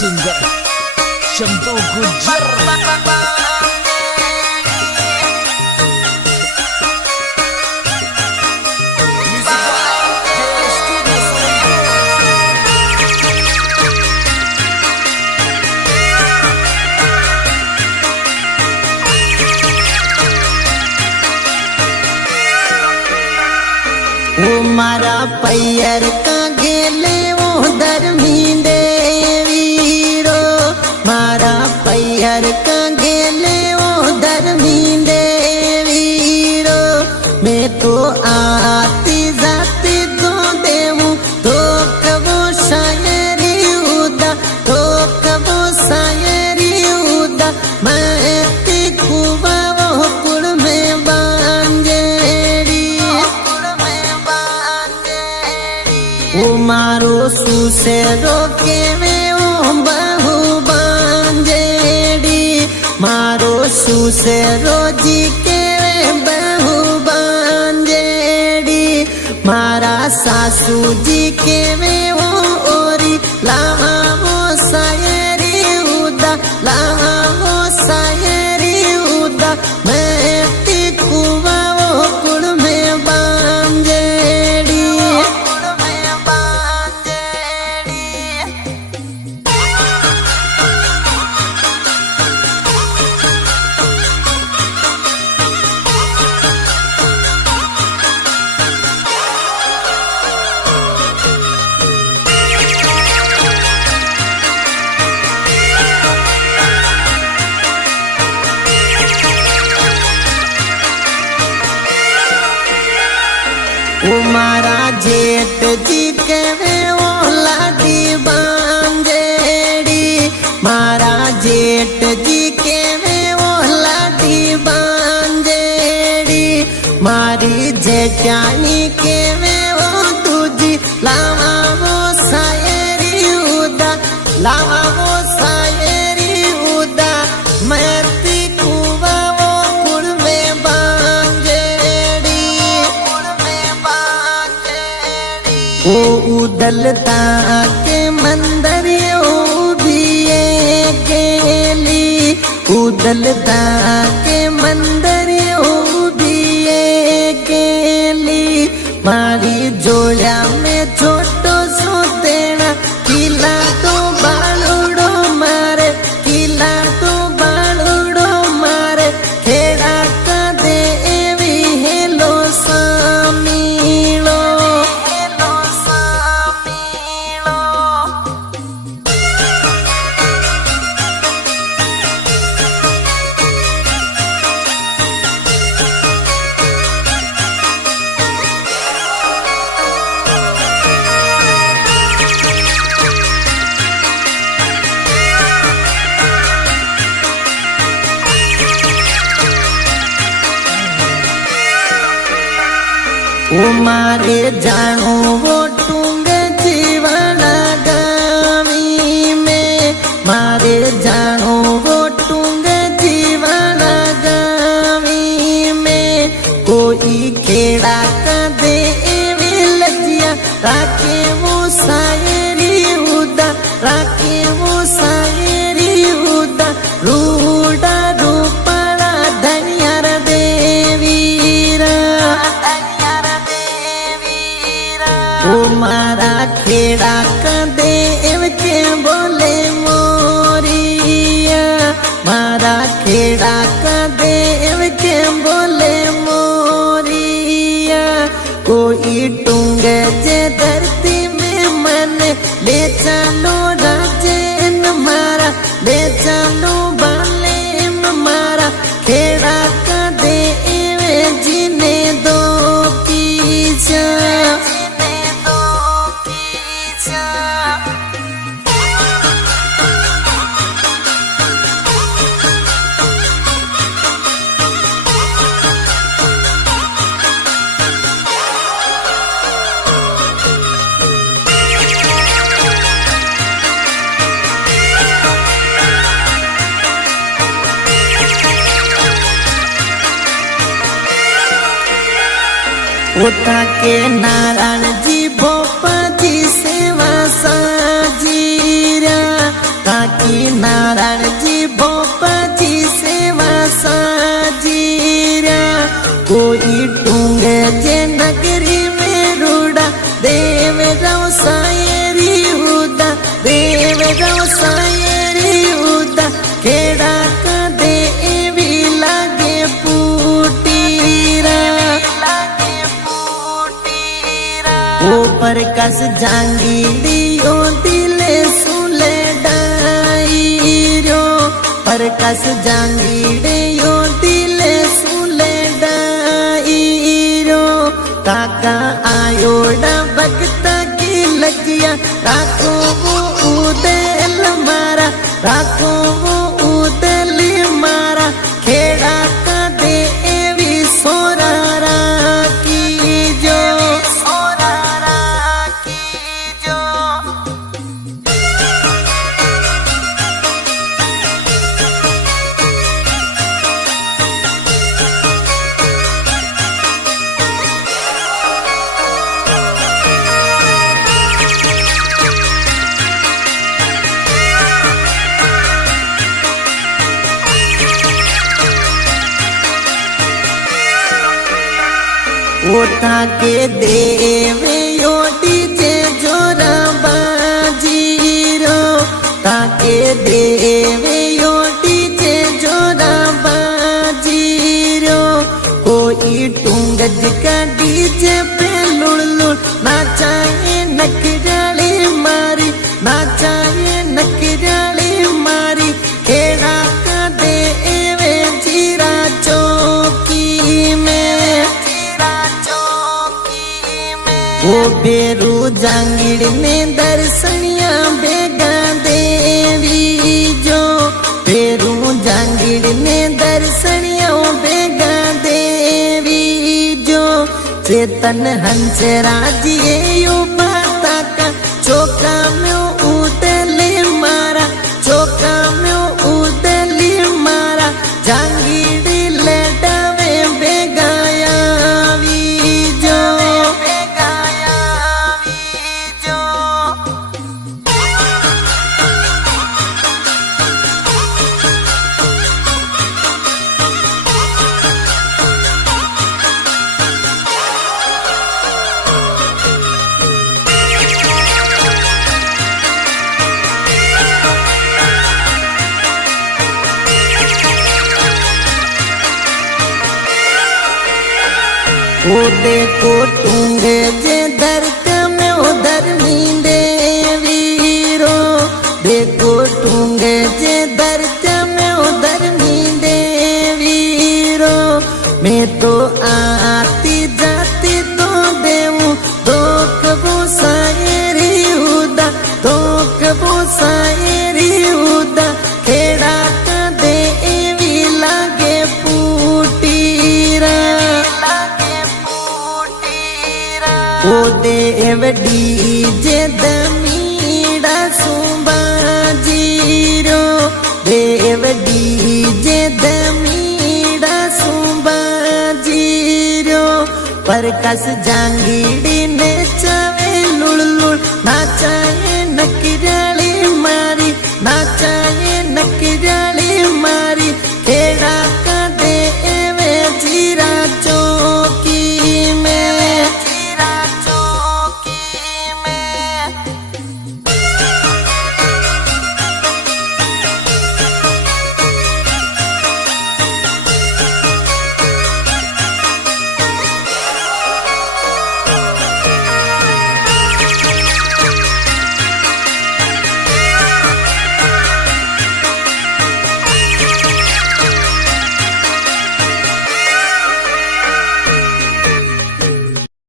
singer Syamtu Gujar. वो मारा पैर का गेले वो धर्मी देवीरो, मारा पैर का गेले वो धर्मी देवीरो। मैं तो आती जाती दो देवूं तो कबो शायरी उदा, तो कबो शायरी उदा। मैं कुआ वो कुड़ में बांजेड़ी, वो मारो सुसेरो के में वो बहु बांजेड़ी, मारो सुसेरो जी के में बहु बांजेड़ी। मारा सासू जी के में वो ओरी लावा वो शायरी उदा, लावा वो शायरी उदा। मैं कुआ वो कुड़ में बांजेड़ी। वो मारा जेठ जी के में वो लाडी बांजेड़ी, मारा जेठ जी के में वो लाडी बांजेड़ी। मारी जेठानी के में वो तुझी लावा वो शायरी उदा, लावा वो शायरी उदा। मैं कुआ वो कुड़ में बांजेड़ी, ओ उदलता के मंदिर उबिए गेली, उदलता के मंदिर उबिए गेली। मारी जोड़ा में छोटो सो तेना किला तो बालुड़ो मारे, किला तो बालुड़ो मारे। खेड़ा का देवी हेलो सामीलो, वो मारे जानो वो टूंग जीवना गामी में, मारे जानो वो टूंग जीवना गामी में। कोई खेड़ा का दे लजिया राखे वो शायरी उदा, राखे वो शायरी उदा। रूडा रूपड़ा धनियार देवीरा, वो मारा खेड़ा का देव के बोले मोरिया, मारा खेड़ा का देव के बोले मोरिया। कोई टूंग जे धरती में मन ले चलो राजेन मारा, ले चलो बाले मारा। खेड़ा का देव जिने दो कीचा, उता के नारायण जी भोपा जी सेवा साजीरा। नारायण जी भोपा जी सेवा साजीरा कोई टूंगे जे नगरी में रूड़ा देव रव सायरी उदा देव रव सायरी उदा खेड़ा का देवी लागे पूटीरा ऊपर कस जांगीड़ियों दिले सुले डायरो पर कस जांगीड़ियों दिले सुले डायरो काका आयोड़ा भक्ता की लगिया राखो वो उदल मारा राखो वो उदल मारा खेड़ा का देवी सोरारा की जो ओटा के देवे योटी जे जोरा बाजीरो ताके देवे योटी जे जोरा बाजीरो कोई टूंगज का डीजे पे लुड़ लुड़ नाचाए नकराली मारी नाचाए नकराली मारी खेड़ा का देवे जीरा चौकी में वो बेरू जांगीड़ ने दर्शनिया बेगा देवी जो बेरू जांगीड़ ने दर्शनिया बेगा देवी जो चेतन हंस राजिए यो बाता का चौका में उदले मारा चौका में उदले मारा जांगीड़ लटावे बेगाया जो वो देखो टूंगे जे दर्द में उधर नींदे वीरो देखो टूंगे जे दर्द में उधर नींदे वीरो मैं तो आती जाती तो देऊं तो कबू सायरी उदा तो कबू सायरी उदा खेड़ा का देवी लागे पूटीरा ओ देव डीजे दमीड़ा सुबाजीरो देव डीजे दमीड़ा सुबाजीरो पर कस जांगीड़ी ने चावे लुड़ लुड़ नाचाए नकराली मारी नाचाए